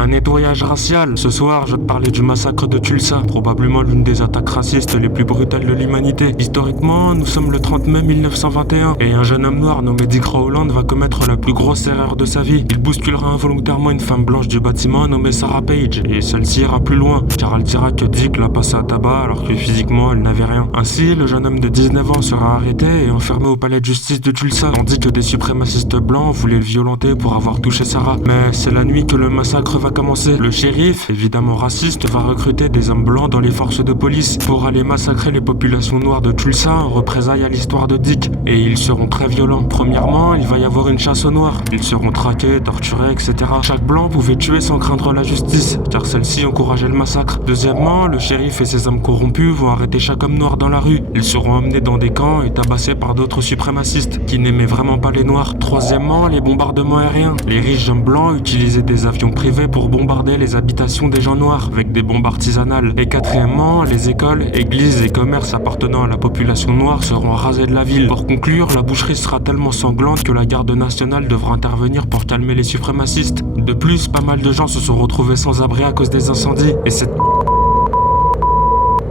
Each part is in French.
Un nettoyage racial. Ce soir, je te parlais du massacre de Tulsa, probablement l'une des attaques racistes les plus brutales de l'humanité. Historiquement, nous sommes le 30 mai 1921 et un jeune homme noir nommé Dick Rowland va commettre la plus grosse erreur de sa vie. Il bousculera involontairement une femme blanche du bâtiment nommée Sarah Page et celle-ci ira plus loin car elle dira que Dick l'a passé à tabac alors que physiquement elle n'avait rien. Ainsi, le jeune homme de 19 ans sera arrêté et enfermé au palais de justice de Tulsa, tandis que des suprémacistes blancs voulaient le violenter pour avoir touché Sarah. Mais c'est la nuit que le massacre va commencer. Le shérif, évidemment raciste, va recruter des hommes blancs dans les forces de police pour aller massacrer les populations noires de Tulsa en représailles à l'histoire de Dick. Et ils seront très violents. Premièrement, il va y avoir une chasse aux noirs. Ils seront traqués, torturés, etc. Chaque blanc pouvait tuer sans craindre la justice, car celle-ci encourageait le massacre. Deuxièmement, le shérif et ses hommes corrompus vont arrêter chaque homme noir dans la rue. Ils seront emmenés dans des camps et tabassés par d'autres suprémacistes qui n'aimaient vraiment pas les noirs. Troisièmement, les bombardements aériens. Les riches hommes blancs utilisaient des avions privés pour bombarder les habitations des gens noirs avec des bombes artisanales. Et quatrièmement, les écoles, églises et commerces appartenant à la population noire seront rasés de la ville. Pour conclure, la boucherie sera tellement sanglante que la garde nationale devra intervenir pour calmer les suprémacistes. De plus, pas mal de gens se sont retrouvés sans abri à cause des incendies et cette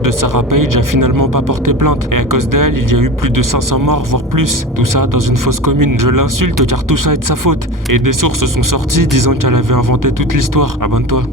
de Sarah Page a finalement pas porté plainte et à cause d'elle, il y a eu plus de 500 morts voire plus. Tout ça dans une fosse commune. Je l'insulte car tout ça est de sa faute et des sources sont sorties disant qu'elle avait inventé toute l'histoire. Abonne-toi.